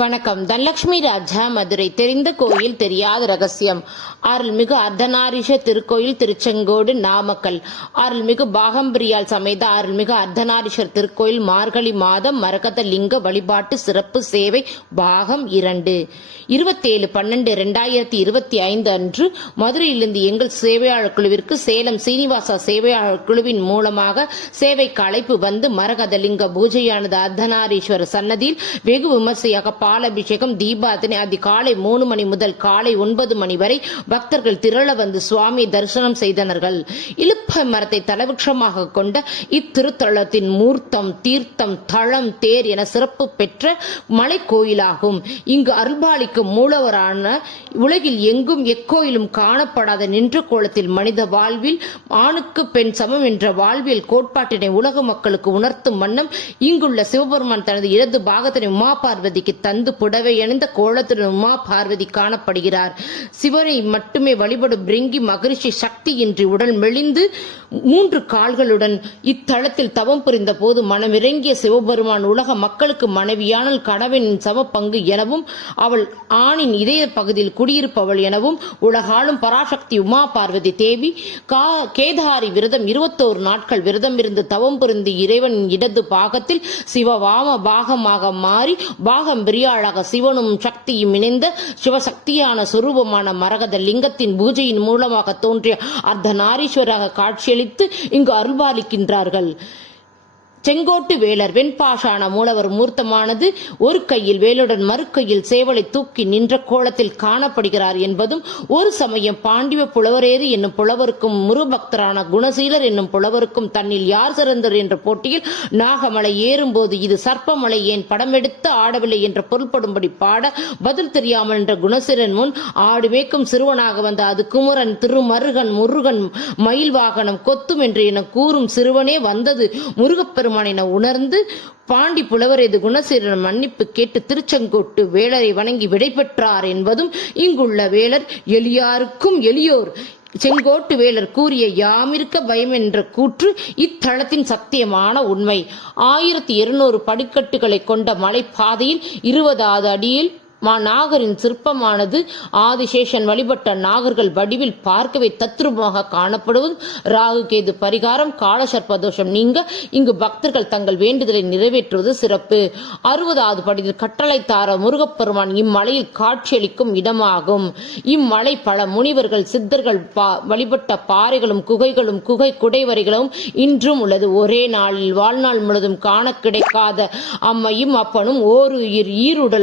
வணக்கம். தனலட்சுமி ராஜா, மதுரை. தெரிந்த கோயில் தெரியாத ரகசியம். அருள்மிகு அர்த்தநாரீஷ திருக்கோயில், திருச்செங்கோடு, நாமக்கல். அருள்மிகு பாகம்பிரியால் சமேத அருள்மிகு அர்த்தநாரீஸ்வர் திருக்கோயில் மார்கழி மாதம் மரகத லிங்க வழிபாட்டு சிறப்பு சேவை பாகம் 2 27/12/2025 அன்று மதுரையிலிருந்து எங்கள் சேவையாளர் குழுவிற்கு சேலம் சீனிவாசா சேவையாளர் குழுவின் மூலமாக சேவைக்கு அழைப்பு வந்து மரகத லிங்க பூஜையானது அர்த்தநாரீஸ்வரர் சன்னதியில் வெகு விமர்சையாக பாலாபிஷேகம், தீபாரதனை அதிகாலை 3 மணி முதல் காலை 9 மணி வரை பக்தர்கள் திரள வந்து சுவாமி தரிசனம் செய்தனர்கள். இலுப்ப மரத்தை தலவிருட்சமாக கொண்ட இத்திருத்தலத்தின் மூர்த்தம், தீர்த்தம், தளம், தேர் என சிறப்பு பெற்ற மலை கோயிலாகும். இங்கு அருள்பாலிக்கும் மூலவரான உலகில் எங்கும் எக்கோயிலும் காணப்படாத நின்ற கோலத்தில் மனித வாழ்வில் ஆணுக்கு பெண் சமம் என்ற வாழ்வியல் கோட்பாட்டினை உலக மக்களுக்கு உணர்த்தும் வண்ணம் இங்குள்ள சிவபெருமான் தனது இடது பாகத்தினை உமா பார்வதிக்கு தந்து புடவை அணிந்த கோலத்துடன் உமா பார்வதி காணப்படுகிறார். சிவனை மட்டுமே வழிபடும் பிரிங்கி மகரிஷி சக்தியின்றி உடல் மெலிந்து 3 கால்களுடன் இத்தலத்தில் தவம் புரிந்த போது மனமிறங்கிய சிவபெருமான் உலக மக்களுக்கு மனைவியானால் கணவனின் சம பங்கு எனவும் அவள் ஆணின் இதய பகுதியில் குடியிருப்பவள் எனவும் உலகாலும் பராசக்தி உமா பார்வதி தேவி கேதாரி விரதம் 21 நாட்கள் விரதம் இருந்து தவம் புரிந்து இறைவனின் இடது பாகத்தில் சிவவாம பாகமாக மாறி பாகம் பிரியாளாக சிவனும் சக்தியும் இணைந்த சிவசக்தியான சுரூபமான மரகத லிங்கத்தின் பூஜையின் மூலமாக தோன்றிய அர்த்தநாரீஸ்வராக காட்சியளித்து இங்கு அருள்பாலிக்கின்றார்கள். செங்கோட்டு வேலர் வெண்பாஷான மூலவர் மூர்த்தமானது ஒரு கையில் வேலுடன் மறுக்கையில் சேவலை தூக்கி நின்ற கோலத்தில் காணப்படுகிறார் என்பதும், ஒரு சமயம் பாண்டிவ புலவரேறு என்னும் புலவருக்கும் முருபக்தரான குணசீலர் என்னும் புலவருக்கும் தன்னில் யார் சிறந்தர் என்ற போட்டியில் நாகமலை ஏறும்போது இது சர்ப்பமலை ஏன் படம் எடுத்து ஆடவில்லை என்ற பொருள்படும்படி பாட பதில் தெரியாமல் என்ற குணசீலன் முன் ஆடு மேய்க்கும் சிறுவனாக வந்த அது குமரன் திருமருகன் முருகன் மயில் வாகனம் கொத்தும் என்று என கூறும் சிறுவனே வந்தது முருகப்பெருமான் என உணர்ந்து பாண்டி புலவர் இது குணசீலன் மன்னிப்பு கேட்டு திருச்செங்கோட்டு வேலரை வணங்கி விடை பெற்றார் என்பதும், இங்குள்ள வேலர் எளியாருக்கும் எளியோர். செங்கோட்டு வேலர் கூறிய யாமிருக்க பயம் என்ற கூற்று இத்தலத்தின் சத்தியமான உண்மை. 1200 படிக்கட்டுகளை கொண்ட மலைப்பாதையில் 20வது அடியில் நாகரின் சிற்பமானது ஆதிசேஷன் வழிபட்ட நாகர்கள் வடிவில் பார்க்கவே தத்ரூபமாக காணப்படுவது ராகு கேது பரிகாரம், காலசர்ப்ப தோஷம் நீங்க இங்கு பக்தர்கள் தங்கள் வேண்டுதலை நிறைவேற்றுவது சிறப்பு. 60வது படியில் கட்டளைத்தார முருகப்பெருமான் இம்மலையில் காட்சியளிக்கும் இடமாகும். இம்மலை பல முனிவர்கள் சித்தர்கள் வழிபட்ட பாறைகளும் குகைகளும் குகை குடைவரைகளும் இன்றும் உள்ளது. ஒரே நாளில் வாழ்நாள் முழுவதும் காண கிடைக்காத அம்மையும் அப்பனும் ஓர் ஈருடல்